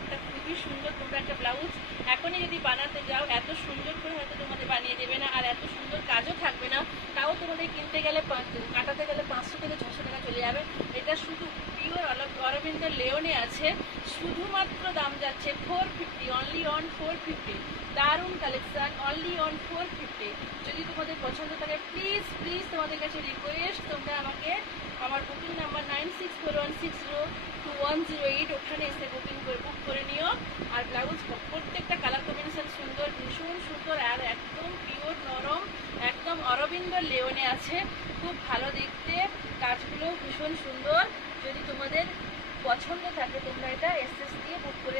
কালারটা খুবই সুন্দর। তোমরা একটা ব্লাউজ এখনই যদি বানাতে যাও এত সুন্দর করে হয়তো তোমাদের বানিয়ে দেবে না, আর এত সুন্দর কাজও থাকবে না। তাও তোমাদের কিনতে গেলে কাটাতে গেলে 500 থেকে 600 টাকা চলে যাবে। এটা শুধু পিওর অরবিন্দ লেওনে আছে, শুধুমাত্র দাম যাচ্ছে 450, অনলি অন 450। দারুণ কালেকশান, অনলি অন 450। যদি তোমাদের পছন্দ থাকে প্লিজ প্লিজ তোমাদের কাছে রিকোয়েস্ট, তোমরা আমাকে আমার বুকিং নাম্বার 9641602108 ওখানে এসে বুক করে নিও। আর ব্লাউজ প্রত্যেকটা কালার কম্বিনেশন সুন্দর, ভীষণ সুন্দর, আর একদম পিওর নরম, একদম অরবিন্দ লেওনে আছে, খুব ভালো দেখতে, কাজগুলো ভীষণ সুন্দর। যদি তোমাদের পছন্দ থাকে তোমরা এটা এসএস দিয়ে বুক করে